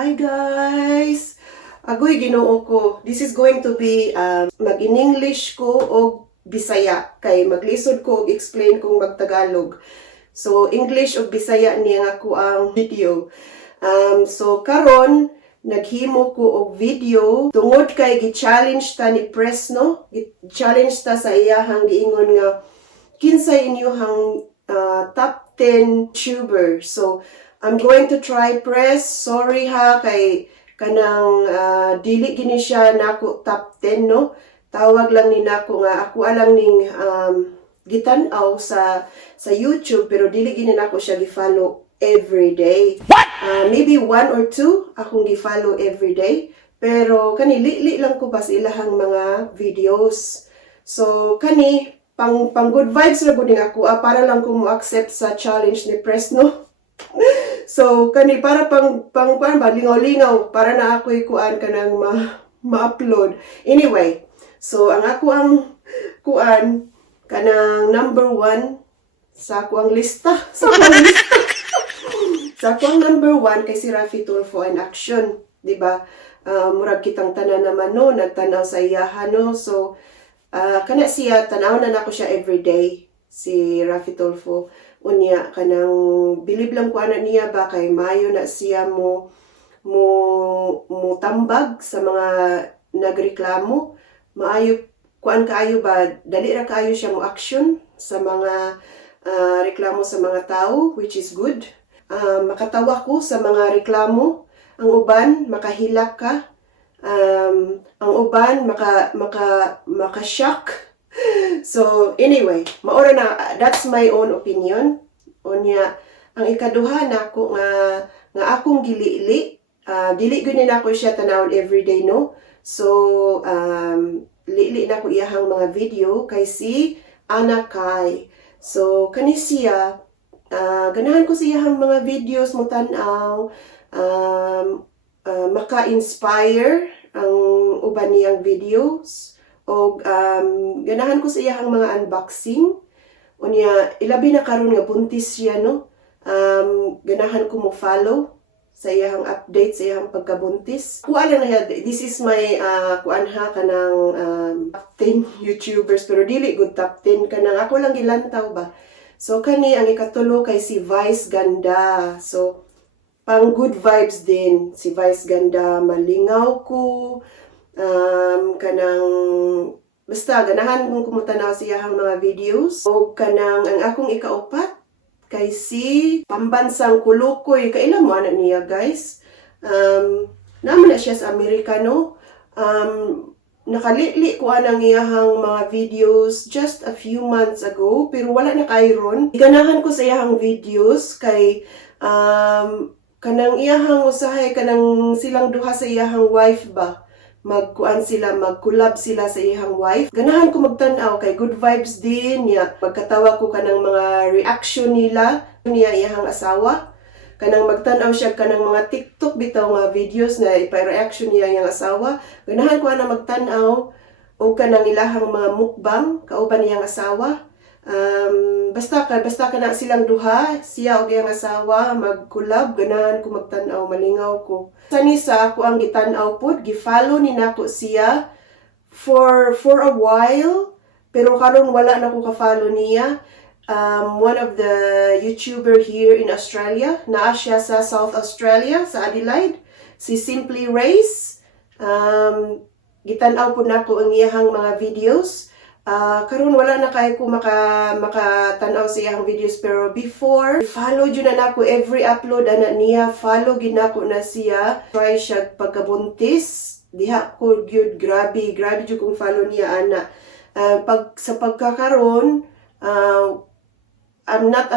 Hi guys! Agoy Ginoo ko. This is going to be mag-in-English ko o Bisaya kay maglisod ko og explain kong mag-Tagalog. So English o Bisaya niya ako ang video. So karon naghimo ko og video tungod kay gi-challenge ta ni Presno. Gi-challenge ta sa iyahang giingon nga kinsa inyohang top 10 YouTuber. So I'm going to try Press. Sorry ha, kay kanang dili gini siya nako top 10, no? Tawag lang ni nako nga ako alang ning gitan-aw sa YouTube pero dili gini nako siya gi-follow every day. Maybe 1 or 2 akong gi-follow every day. Pero kani li lang ko ba sa ilahang mga videos. So kani pang good vibes ra gud ako para lang ko mo accept sa challenge ni Press, no? So kani para pang kuan ba lingaw-lingaw para na ako ikuan kanang ma-upload. Anyway, so ang ako ang kuan kanang number 1 sa ako ang lista. Sa ako ang number 1 kay si Raffy Tulfo in action, di ba? Murag kitang tanan naman no, nagtanaw sa iyahan no. So kana siya tanaw na nako siya everyday si Raffy Tulfo. Unya kanang bilib lang ko ana niya ba kay mayo na siya mo tambag sa mga nagreklamo. Maayo kuan kaayo ba dali ra kaayo siya mo action sa mga reklamo sa mga tao, which is good. Makatawa ko sa mga reklamo. Ang uban makahilak ka. Ang uban maka-shock. So anyway, maura na that's my own opinion. Unya ang ikaduha nako nga akong gilili, dili gyud nako siya tanawon everyday, no. So lili nako iyahang mga video kay si Ana Kai. So kani siya ganahan ko sa iyahang mga videos mo tan-aw, maka-inspire ang uban niyang videos. O ganahan ko sa iyahang mga unboxing. Unya ilabi na karon nga buntis siya, no. Ganahan ko mo follow sa iyahang update sa iyahang pagkabuntis. Kuan lang na this is my kuan ha kanang top 10 YouTubers pero dili good top 10 kanang ako lang gilantaw ba. So kani ang ikatulo kay si Vice Ganda. So pang good vibes din si Vice Ganda, malingaw ko. Kanang basta ganahan kong kumutanaw siyahang mga videos. O kanang ang akong ikaupat kay si Pambansang Kulukoy. Kailan mo anak niya guys? Naman na siya sa Amerika, no? Nakalili ko anang iyahang mga videos just a few months ago pero wala na kayron. Ganahan ko sa iyahang videos kay kanang iyahang usahay kanang silang duha sa iyahang wife ba. Magkuan sila, mag-collab sila sa iyang wife. Ganahan ko magtanaw kay good vibes din niya. Pagkatawa ko kanang mga reaction nila niya iyang asawa. Kanang magtanaw siya kanang mga TikTok bitaw nga videos na ipa-reaction niya iyang asawa. Ganahan ko na magtanaw o kanang ilahang mga mukbang kauban niyang asawa. Basta ka na silang duha, siya o iyang asawa mag-collab, ganahan ko magtanaw, malingaw ko. Sanisa ako ang gitanaw pod, gi-follow ni nako siya for a while, pero karon wala na ko ka-follow niya. One of the YouTuber here in Australia, naa siya sa South Australia, sa Adelaide, si Simply Race. Gitanaw po nako ang iyahang mga videos. Karon wala na kay ko makatanaw sa iyang videos pero before follow jud na nako every upload ana niya, follow gid nako na siya. Try siya pagkabuntis diha ko gyud, grabe jud kong follow niya ana. Sa pagkakaron I'm not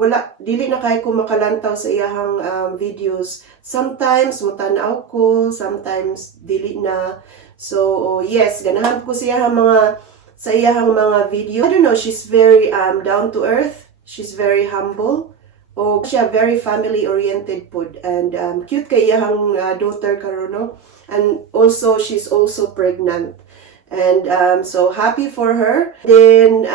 wala dili na kay ko makalantaw sa iyahang videos. Sometimes mutanaw ko, sometimes dili na. So yes, ganahan ko sa iyahang mga video. I don't know, she's very down to earth. She's very humble. O siya very family oriented pud, and cute kay iyahang daughter karon, no? And also she's also pregnant. And so happy for her. Then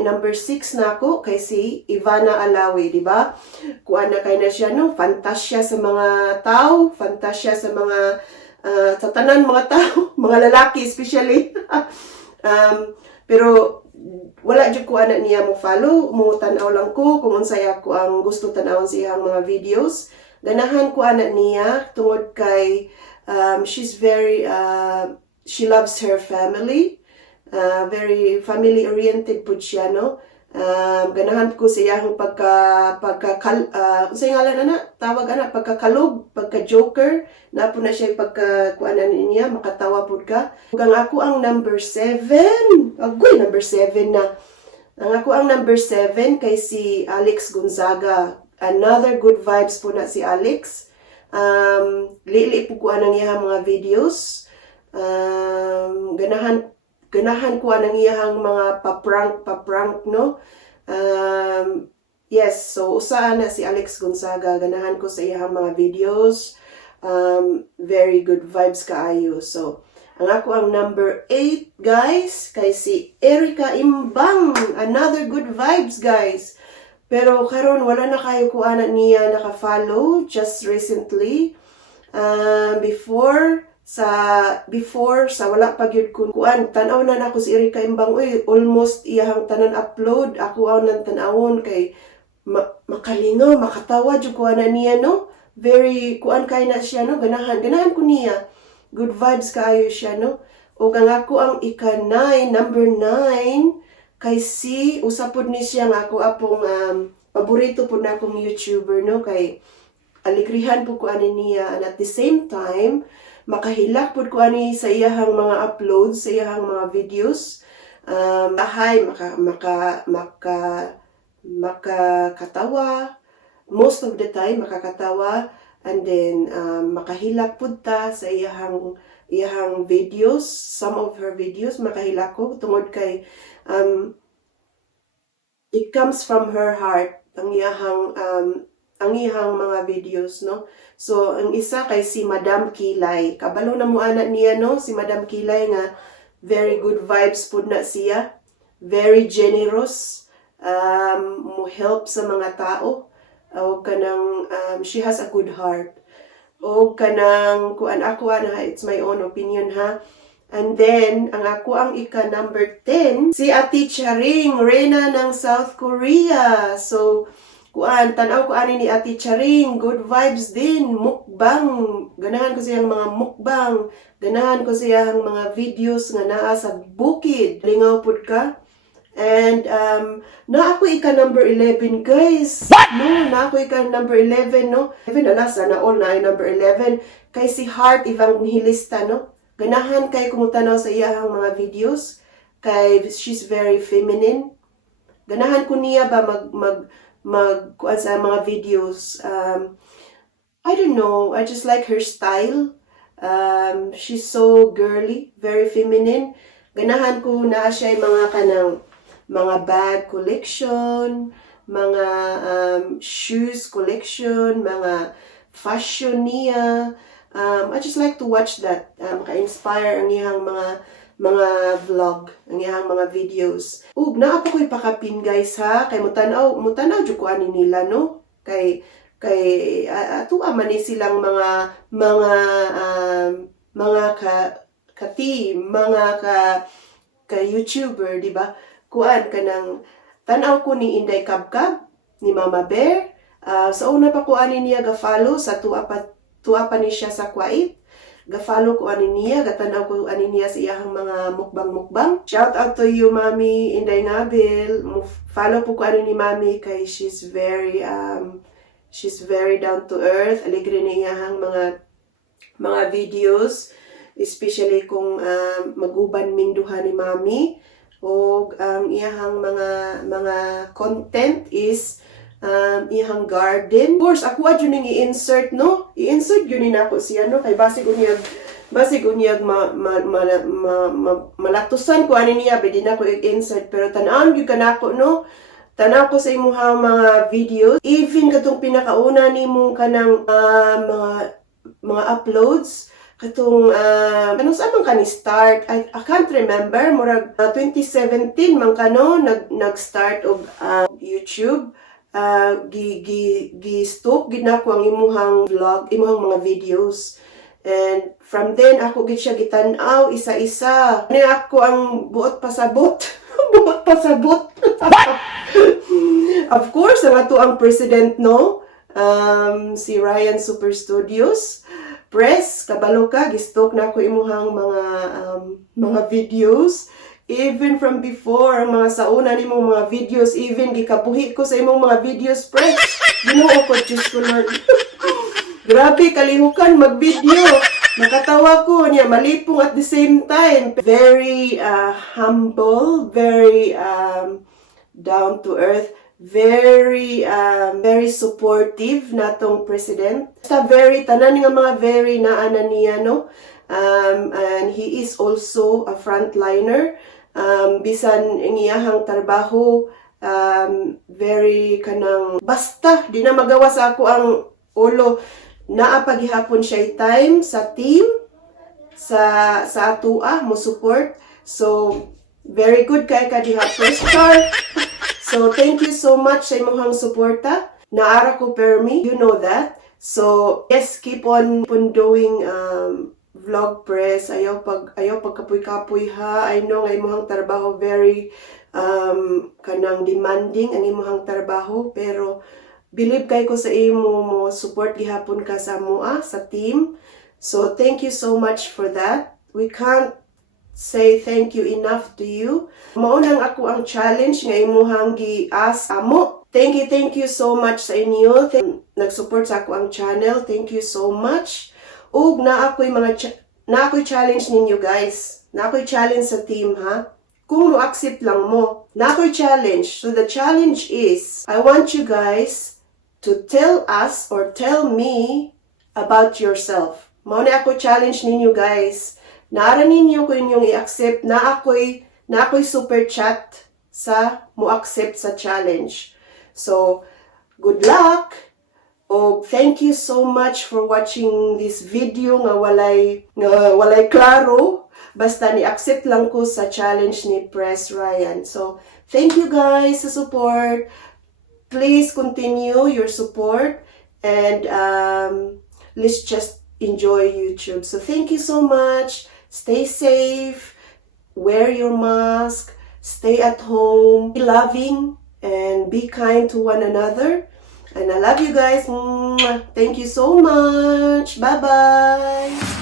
number 6 na ako kay si Ivana Alawi, di ba? Kuan na kay na siya, no? Fantasya sa mga tao, fantasya sa mga sa tanan mga tao, mga lalaki especially. Pero wala jud ko ana niya mo follow, mo tan-aw lang ko kung unsay ako ang gusto tan-awon sa iyang mga videos. Ganahan ko ana niya tungod kay she's very she loves her family. Very family oriented pud siya, no? Ganahan ko sa iyang unsay ngalan na tawag ana, pagkakalog, pagka-joker, na po na siya pagka-kuanan niya, makatawa pud ka. Ang ako ang number 7. Agoy, number 7 na. Ang ako ang number 7 kay si Alex Gonzaga. Another good vibes po na si Alex. Lili po ko anang iyang mga videos. Ganahan ko anang iyang mga paprank, no? Yes, so usaan na si Alex Gonzaga. Ganahan ko sa iyang mga videos. Very good vibes kaayo. So, ang ako ang number 8, guys, kay si Erica Imbang. Another good vibes, guys. Pero karon wala na kayo ko ana niya naka-follow just recently. Before sa wala pa gyud kun kuan, tan-aw na nako si Erica Imbang. Uy, almost iyahang tanan upload ako aw nang tan-awon kay makalino, makatawa jud ko ana niya, no? Very kuan kay na siya, no? Ganahan ko niya. Good vibes kaayo siya, no? O ang ako ang ika-9, number 9 kay si usapod ni siya nga ako apong paborito pud na akong YouTuber, no? Kay aligrihan po ko ani niya, and at the same time makahilak pud ko ani sa iyahang mga uploads, sa iyahang mga videos. Makakatawa most of the time, makakatawa, and then makahilak pud ta sa iyahang videos. Some of her videos makahilak ko tungod kay it comes from her heart ang iyahang mga videos, no? So ang isa kay si Madam Kilay, kabalo na mo ana niya, no? Si Madam Kilay nga very good vibes pud na siya, very generous, mo help sa mga tao, o kanang she has a good heart, o kanang kuan ako na, it's my own opinion, ha. And then ang ako ang ika number 10 si Ate Charing Reyna ng South Korea. So kuan, tanaw ko ani ni Ate Charing, good vibes din, mukbang. Ganahan ko siyang mga mukbang. Ganahan ko siyang mga videos nga naa sa bukid. Lingaw pud ka. And na ako ika number 11, guys. What? No, na ako ika number 11, no. Even na sana all na ay number 11 kay si Heart Evangelista, no. Ganahan kay kumutanaw sa iyahang mga videos kay she's very feminine. Ganahan ko niya ba mag sa mga videos. I don't know, I just like her style. She's so girly, very feminine. Ganahan ko na siya mga kanang mga bag collection, mga shoes collection, mga fashion niya. I just like to watch that. Ka-inspire ang iyang mga vlog, ang iyang mga videos. Ug naa pa ko'y pakapin, guys, ha, kay mutanaw jud ko ani nila, no, kay atuwa man ni silang mga ka YouTuber, di ba? Kuan kanang tanaw ko ni Inday Kabkab, ni Mama Bear. Sa una pa ko ani niya ga-follow sa tuwa pa ni siya sa Kuwait. Ga-follow ko ani niya, gatanaw ko ani niya sa iyang mga mukbang. Shout out to you, Mami Inday Nabil. Follow po ko ani ni Mami kay she's very down to earth. Aligre ni iyang mga videos, especially kung maguban ming duha ni Mami. O ang iyang mga content is iyang garden. Of course, ako adyo ning i-insert, no? I-insert yun ako siya, no? Kay basig unyag malatusan ko ani niya, pwede na ko i-insert. Pero tanaan yun ka na ako, no? Tanaw ko sa imuha mga videos. Even katong pinakauna ni mo kanang mga uploads. Katong, ano sa man ka ni start? I can't remember. Murag 2017 man ka, no? Nag-start of YouTube. Gi-stop gid nako ang imuhang vlog, imuhang mga videos. And from then, ako gid siya gitan-aw isa-isa. Ani ako ang buot pasabot. Buot pasabot. Of course, ang ato ang president, no? Si Ryan Super Studios. Press, kabalo ka, gistok na ako imuhang mga videos. Even from before, ang mga sauna ni mong mga videos, even gikabuhi ko sa imong mga videos, press. Ginoo ko, Diyos ko, Lord. Grabe, kalihukan mag-video. Nakatawa ko niya, malipong at the same time. Very humble, very down to earth, very supportive natong president. Sa very tanan nga mga very naana niya, no? And he is also a frontliner. Bisan iyahang trabaho, very kanang basta di na magawa sa ako ang ulo. Naapagihapon siya time sa team sa atua mo support. So very good kay ka diha first star. So thank you so much sa imong suporta. Naara ko permi, you know that. So yes, keep on doing vlog, press. Ayaw pagkapoy-kapoy ha. I know nga imong trabaho very kanang demanding ang imong trabaho, pero believe kay ko sa imo mo support gihapon ka sa mua sa team. So thank you so much for that. We can't say thank you enough to you. Maunang ako ang challenge nga imuhang gi-ask amo. Thank you so much sa inyo. Nag-support sa ako ang channel. Thank you so much. Ug na ako'y challenge ninyo guys. Na ako'y challenge sa team ha. Kung mo-accept lang mo. Na ako'y challenge. So the challenge is, I want you guys to tell us or tell me about yourself. Mao na ako challenge ninyo guys. Naara ninyo ko inyong i-accept na ako'y super chat sa mo-accept sa challenge. So, good luck! O thank you so much for watching this video nga walay klaro. Basta ni-accept lang ko sa challenge ni Press Ryan. So, thank you guys sa support. Please continue your support. And let's just enjoy YouTube. So, thank you so much. Stay safe. Wear your mask. Stay at home. Be loving and be kind to one another. And I love you guys. Thank you so much. Bye-bye.